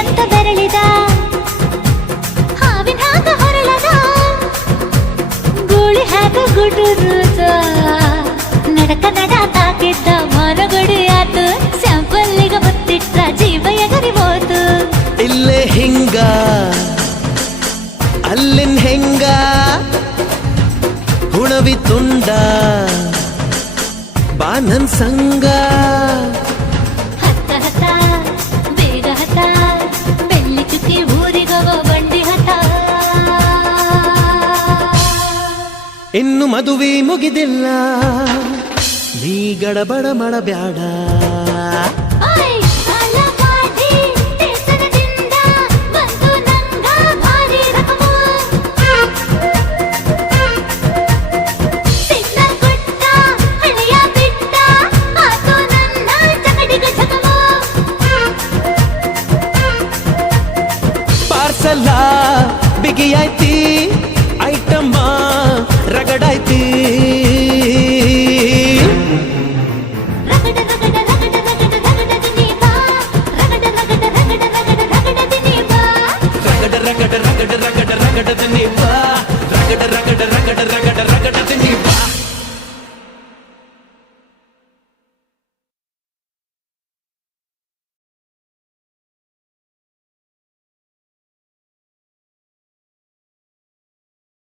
ಅಂತ ಬೆರಳಿದ ಹಾವಿನ ಹಾಗ ಹೊರಳದ ಗೂಳಿ ಹಾಗ ಗುಡುರುದ ನಡಕ ನಡ ತಾಕಿದ್ದ ಮರಗಡಿ ಆತು ಸ್ಯಾಂಪಲ್ಲಿಗ ಮುತ್ತಿಟ್ಟ ಜೀವ ಎಗರಿ ಹೋತು ಇಲ್ಲೇ ಹಿಂಗ ಅಲ್ಲಿನ್ ಹೆಂಗ ಹುಣವಿ ತುಂಡ ಬಾ ನನ್ ಸಂಗ ಹತ್ತ ಹತ ಬೇಗ ಹತ ಬೆಳ್ಳಿ ಚುಕ್ಕಿ ಊರಿಗವ ಬಂಡಿ ಹತ ಇನ್ನು ಮದುವೆ ಮುಗಿದಿಲ್ಲ ನೀ ಗಡಬಡ ಮಾಡಬ್ಯಾಡ ಓಯ್ ಸಾಲಗಾಡಿ ದೇಶದಿಂದ ಬಂದು ನಂಗ ಭಾರಿ ರಕಮು ಸಿಗ್ನಲ್ ಕೊಟ್ಟ ಹಳೆಯ ಬಿಟ್ಟ ಆತು ನನ್ನ ಚಕಡಿಗ ಚಕಮು ಪಾರ್ಸಲ ಬಿಗಿಯಾಯ್ತಿ ಐಟಮ್ಮ ರಗಡಾಯ್ತಿ